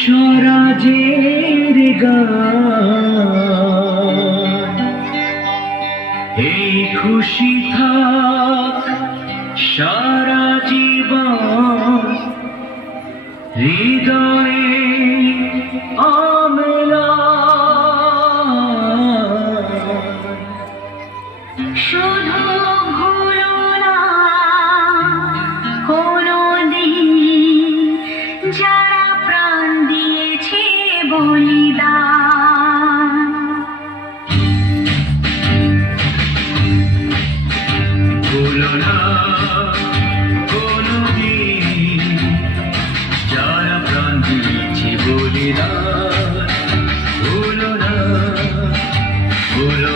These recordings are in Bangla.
স্বরাজের গান। এই খুশি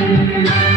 Música